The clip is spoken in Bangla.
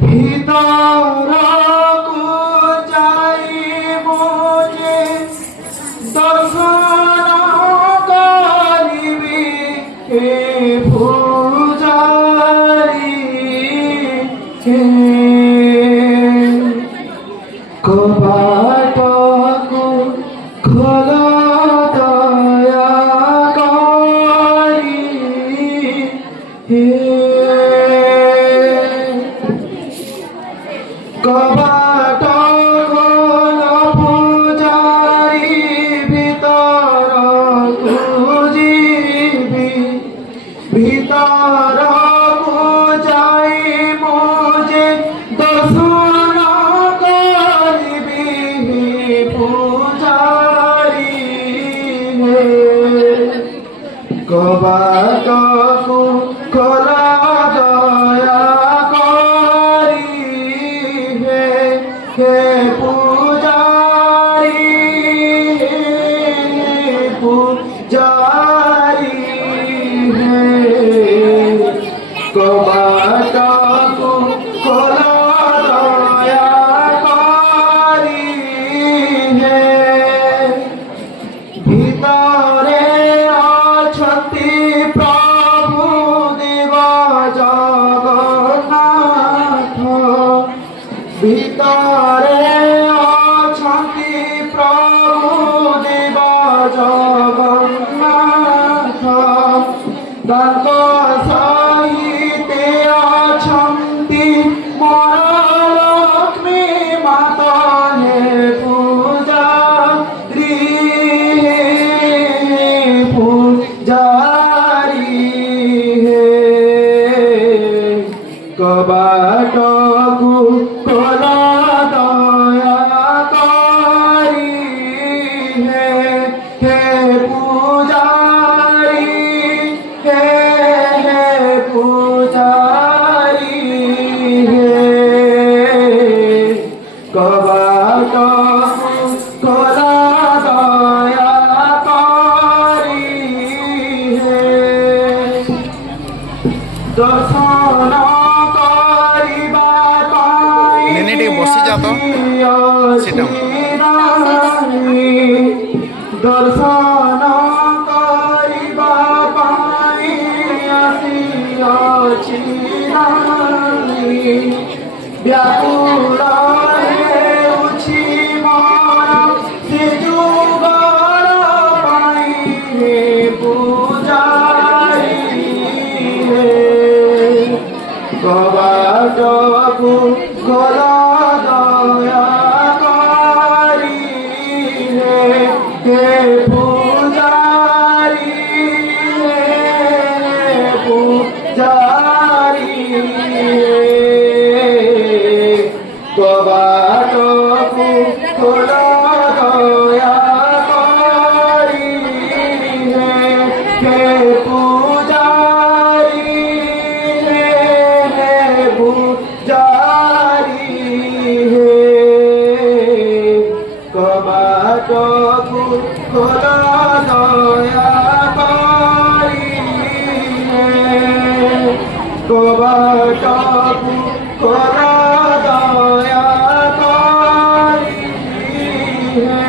ভিতরকু যাইব যে দর্শন করিবি হে পূজারি হে কবাটকু খোল দয়া করি হে কবাট খোল পূজারি ভিতরকু যাইবি ভিতরকু যাইব যে দর্শন করিবি হে পূজারি হে কবাটকু খোল দয়া করি হে হে পূজারি পূজারি হে কবাটকু খোল দয়া করি হে ভিতরে অছন্তি প্রভু দেব জগন্নাথ ভিতরে অছন্তি প্রভু দেব জগন্নাথ তাଙ୍କ সহিতে অছন্তি মোর লক্ষ্মী মাতা হে পূজারি পূজারি হে কবাটকু খোল দয়া করি হে হে পূজারি হে হে পূজারি হে কবাটকু খোল দয়া করি হে দর্শন করিবা পাই নেনে টিকে বসি যাও তো সেটা দর্শন করিবা পাই আসিয়াছি ব্যাকুল হেউছি মন সে যুগল পাই হে পূজারি হে কবাটকু খোল দয়া করি হে হে পূজারি হে পূজারি হে কবাটকু খোল দয়া করি হে হে পূজারি হে হে পূজারি হে কবাটকু খোল দয়া করি হে কবাটকু খোল দয়া করি হে